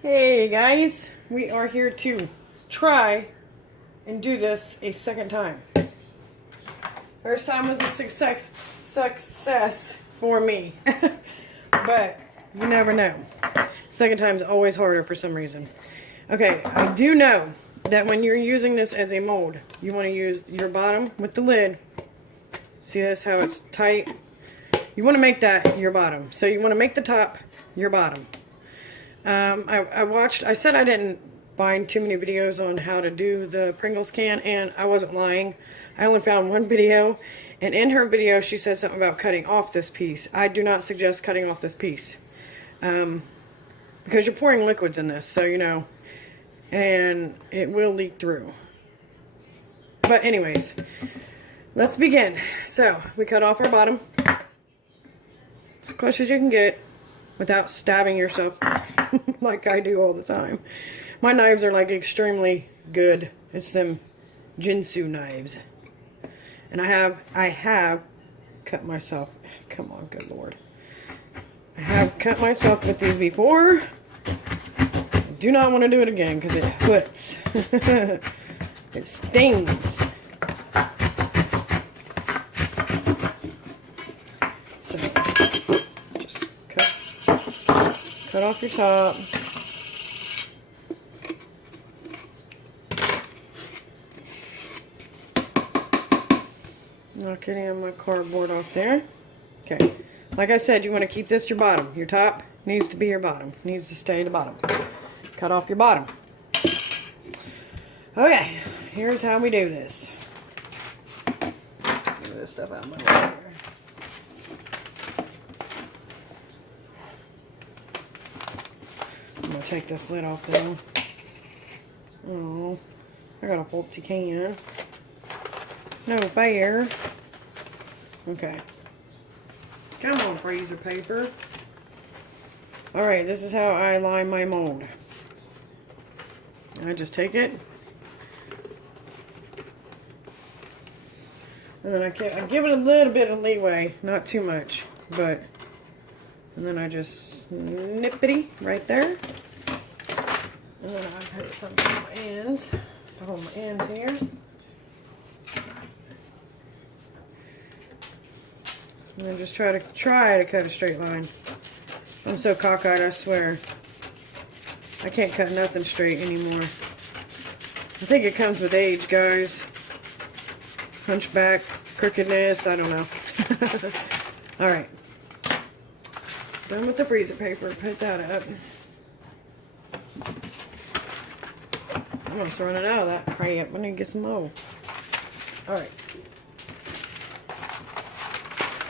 Hey guys, we are here to try and do this a second time. First time was a success for me, but you never know. Second time's always harder for some reason. Okay, I do know that when you're using this as a mold, you want to use your bottom with the lid. See this, how it's tight? You want to make that your bottom. So you want to make the top your bottom. I said I didn't find too many videos on how to do the Pringles can, and I wasn't lying. I only found one video, and in her video she said something about cutting off this piece. I do not suggest cutting off this piece, because you're pouring liquids in this, so you know, and it will leak through. But anyways, let's begin. So we cut off our bottom as close as you can get without stabbing yourself like I do all the time. My knives are like extremely good. It's them Jinsu knives. And I have cut myself. Come on, good Lord. I have cut myself with these before. I do not want to do it again because it hurts. It stings. So just cut off your top. Knock any of my cardboard off there. Okay. Like I said, you want to keep this your bottom. Your top needs to be your bottom. Needs to stay the bottom. Cut off your bottom. Okay. Here's how we do this. Move this stuff out of my way here. I'm going to take this lid off though. Oh, I got a faulty can. No fair. Okay. Come on, freezer paper. Alright, this is how I line my mold. I just take it. And then I give it a little bit of leeway. Not too much. But, and then I just nippity right there. And then I put something on my ends. I hold my ends here. And then just try to cut a straight line. I'm so cockeyed, I swear. I can't cut nothing straight anymore. I think it comes with age, guys. Hunchback, crookedness, I don't know. Alright. Done with the freezer paper. Put that up. I'm almost running out of that crap. I need to get some more. Alright.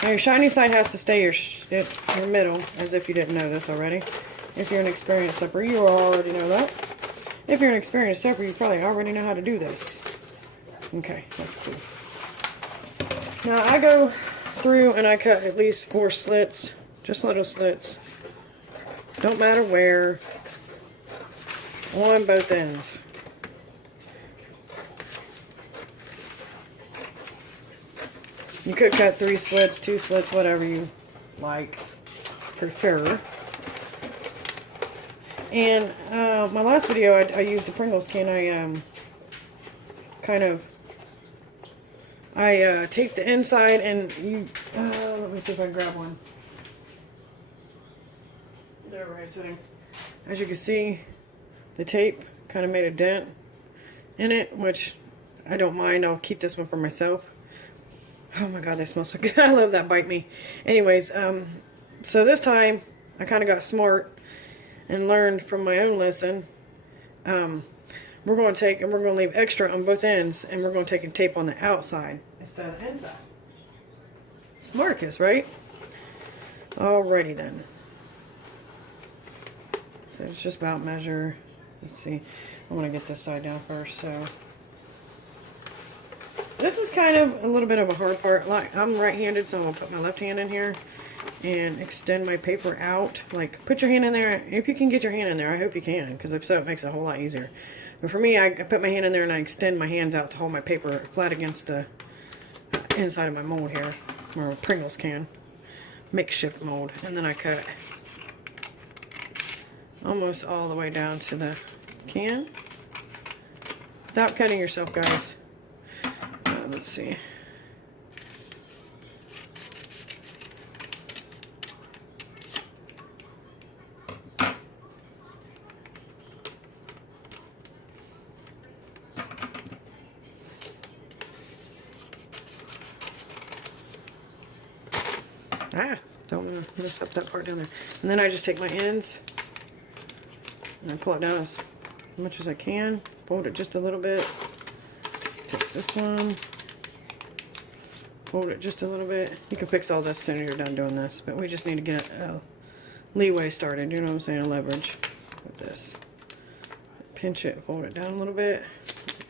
Now your shiny side has to stay your middle, as if you didn't know this already. If you're an experienced sipper, you already know that. If you're an experienced sipper, you probably already know how to do this. Okay, that's cool. Now I go through and I cut at least 4 slits, just little slits. Don't matter where, on both ends. You could cut 3 slits, 2 slits, whatever you like, prefer. And my last video, I used the Pringles can. I taped the inside, and let me see if I can grab one. There, right sitting. As you can see, the tape kind of made a dent in it, which I don't mind. I'll keep this one for myself. Oh my god, they smell so good. I love that bite me. Anyways, so this time I kind of got smart and learned from my own lesson. We're going to take and we're going to leave extra on both ends, and we're going to take and tape on the outside instead of the inside. Smarticus, right? Alrighty then. So it's just about measure. Let's see. I want to get this side down first, so. This is kind of a little bit of a hard part. Like, I'm right-handed, so I'm going to put my left hand in here and extend my paper out. Like, put your hand in there. If you can get your hand in there, I hope you can, because if so, it makes it a whole lot easier. But for me, I put my hand in there and I extend my hands out to hold my paper flat against the inside of my mold here, or a Pringles can. Makeshift mold. And then I cut almost all the way down to the can. Without cutting yourself, guys. Let's see. Don't want to mess up that part down there. And then I just take my ends and I pull it down as much as I can. Fold it just a little bit. Take this one. Fold it just a little bit. You can fix all this as soon as you're done doing this, but we just need to get a leeway started. You know what I'm saying? A leverage with this. Pinch it, fold it down a little bit.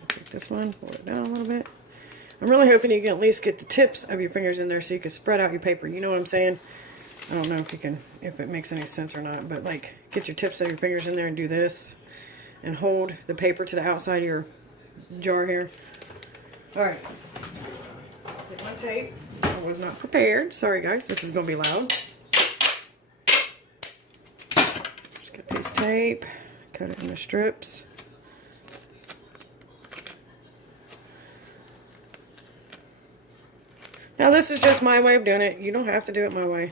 Take this one, fold it down a little bit. I'm really hoping you can at least get the tips of your fingers in there so you can spread out your paper. You know what I'm saying? I don't know if you can, if it makes any sense or not, but like get your tips of your fingers in there and do this and hold the paper to the outside of your jar here. All right. Get my tape. I was not prepared. Sorry guys, this is going to be loud. Just get a piece of tape, cut it into strips. Now this is just my way of doing it. You don't have to do it my way.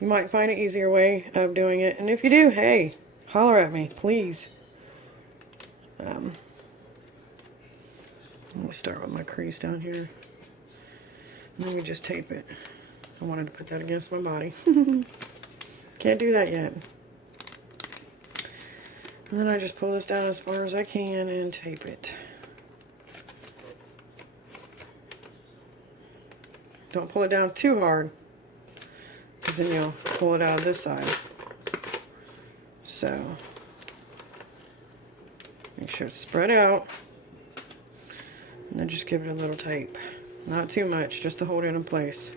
You might find an easier way of doing it. And if you do, hey, holler at me, please. I'm going to start with my crease down here. And then we just tape it. I wanted to put that against my body. Can't do that yet. And then I just pull this down as far as I can and tape it. Don't pull it down too hard, because then you'll pull it out of this side. So, make sure it's spread out. And then just give it a little tape. Not too much, just to hold it in place.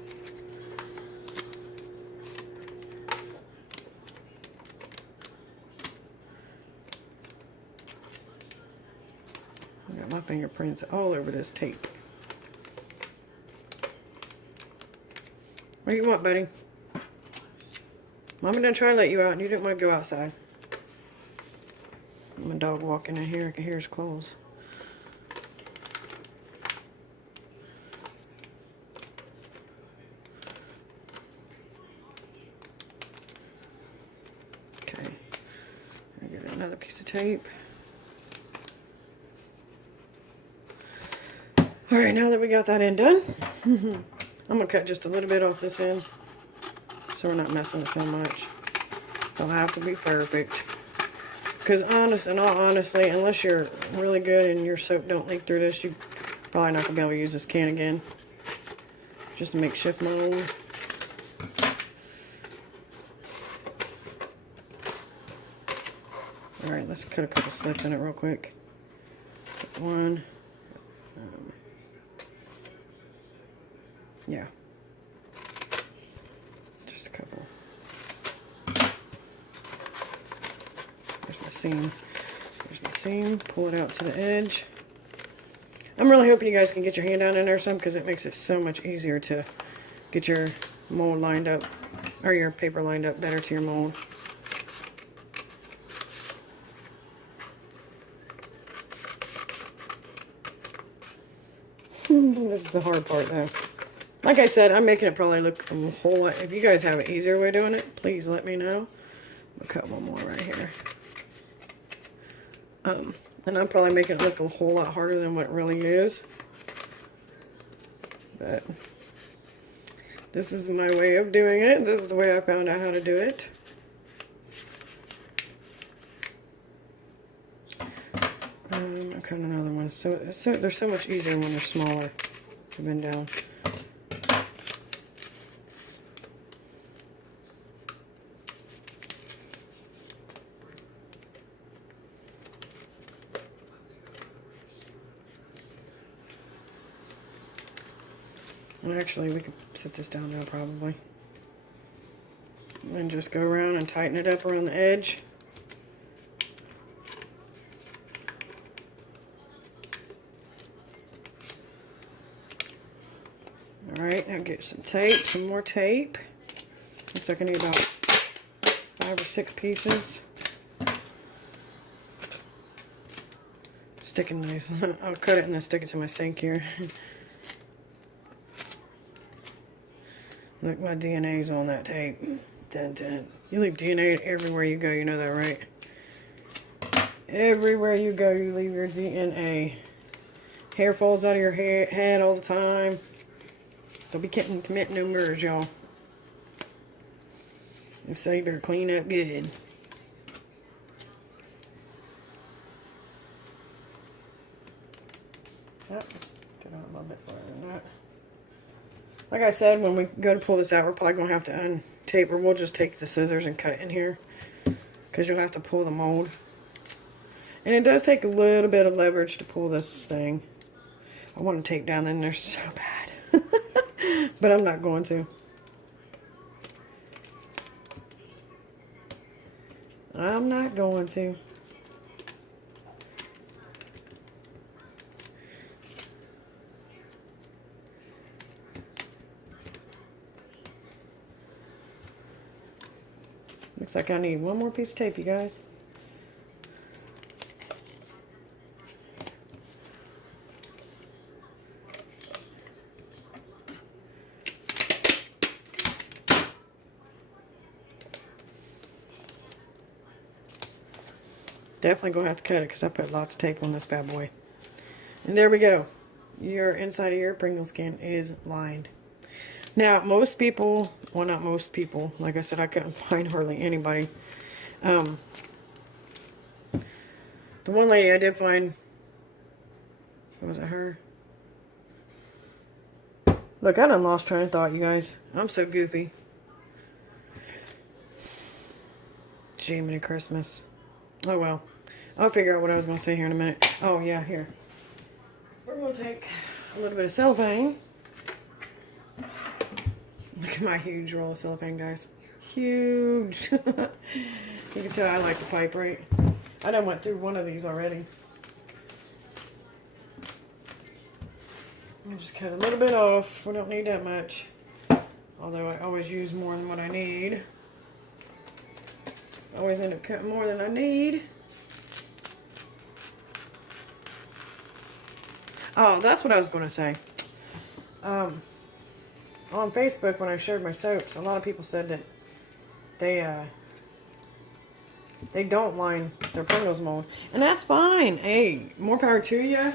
I got my fingerprints all over this tape. What do you want, buddy? Mama done try to let you out and you didn't want to go outside. My dog walking in here, I can hear his claws. Okay. I get another piece of tape. Alright, now that we got that end done, I'm going to cut just a little bit off this end so we're not messing with so much. Don't have to be perfect. Because in all honesty, unless you're really good and your soap don't leak through this, you're probably not going to be able to use this can again. Just a makeshift mold. Alright, let's cut a couple slits in it real quick. One. Yeah. Just a couple. There's my seam. There's my seam. Pull it out to the edge. I'm really hoping you guys can get your hand down in there some, because it makes it so much easier to get your mold lined up, or your paper lined up better to your mold. This is the hard part though. Like I said, I'm making it probably look a whole lot. If you guys have an easier way of doing it, please let me know. I'll cut one more right here. And I'm probably making it look a whole lot harder than what it really is. But this is my way of doing it. This is the way I found out how to do it. I'll cut another one. So they're so much easier when they're smaller to bend down. And actually, we could sit this down now probably. And just go around and tighten it up around the edge. Alright, now get some tape, some more tape. Looks like I need about 5 or 6 pieces. sticking nice. I'll cut it and then stick it to my sink here. Look, my DNA's on that tape. Dun, dun. You leave DNA everywhere you go, you know that, right? Everywhere you go, you leave your DNA. Hair falls out of your head all the time. Don't be committing no murders, y'all. So you better clean up good. Yep, get out a little bit further than that. Like I said, when we go to pull this out, we're probably going to have to untape, or we'll just take the scissors and cut in here. Because you'll have to pull the mold. And it does take a little bit of leverage to pull this thing. I want to tape down in there so bad. But I'm not going to. I'm not going to. Looks like I need one more piece of tape, you guys. Definitely going to have to cut it because I put lots of tape on this bad boy. And there we go. Your inside of your Pringles can is lined. Now, most people, well, not most people, like I said, I couldn't find hardly anybody. The one lady I did find, was it her? Look, I done lost train of thought, you guys. I'm so goofy. Jiminy Christmas. Oh, well. I'll figure out what I was going to say here in a minute. Oh, yeah, here. We're going to take a little bit of cellophane. Look at my huge roll of cellophane, guys. Huge. You can tell I like the pipe, right? I done went through one of these already. I'll just cut a little bit off. We don't need that much. Although I always use more than what I need. I always end up cutting more than I need. Oh, that's what I was going to say. On Facebook, when I shared my soaps, a lot of people said that they don't line their Pringles mold. And that's fine. Hey, more power to you.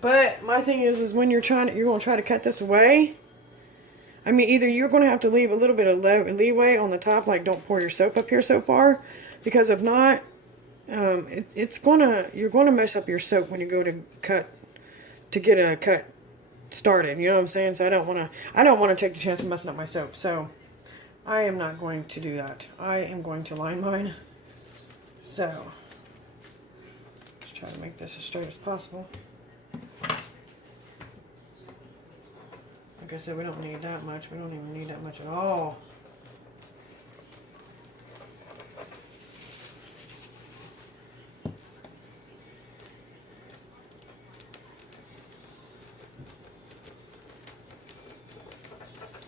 But my thing is when you're going to try to cut this away, I mean, either you're going to have to leave a little bit of leeway on the top, like don't pour your soap up here so far, because if not, you're going to mess up your soap when you go to get a cut started. You know what I'm saying? So I don't want to take the chance of messing up my soap. So I am not going to do that. I am going to line mine. So let's try to make this as straight as possible. Like I said, we don't need that much. We don't even need that much at all.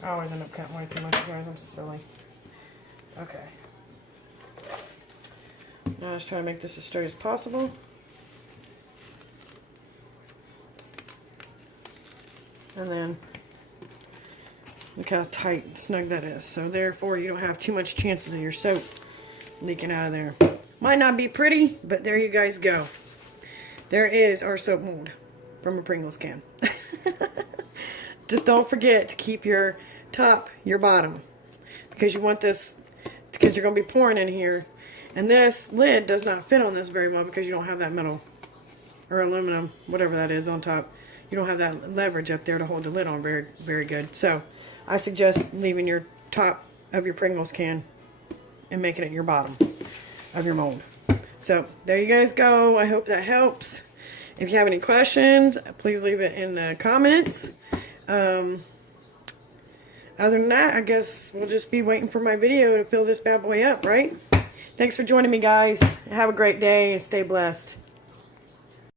I always end up cutting way too much, guys. I'm silly. Okay. Now let's try to make this as straight as possible. And then look how tight and snug that is. So therefore you don't have too much chances of your soap leaking out of there. Might not be pretty, but there you guys go. There is our soap mold from a Pringles can. Just don't forget to keep your top, your bottom, because you want this, because you're going to be pouring in here, and this lid does not fit on this very well because you don't have that metal or aluminum, whatever that is on top. You don't have that leverage up there to hold the lid on very, very good. So I suggest leaving your top of your Pringles can and making it your bottom of your mold. So there you guys go. I hope that helps. If you have any questions, please leave it in the comments. Other than that, I guess we'll just be waiting for my video to fill this bad boy up, right? Thanks for joining me, guys. Have a great day and stay blessed.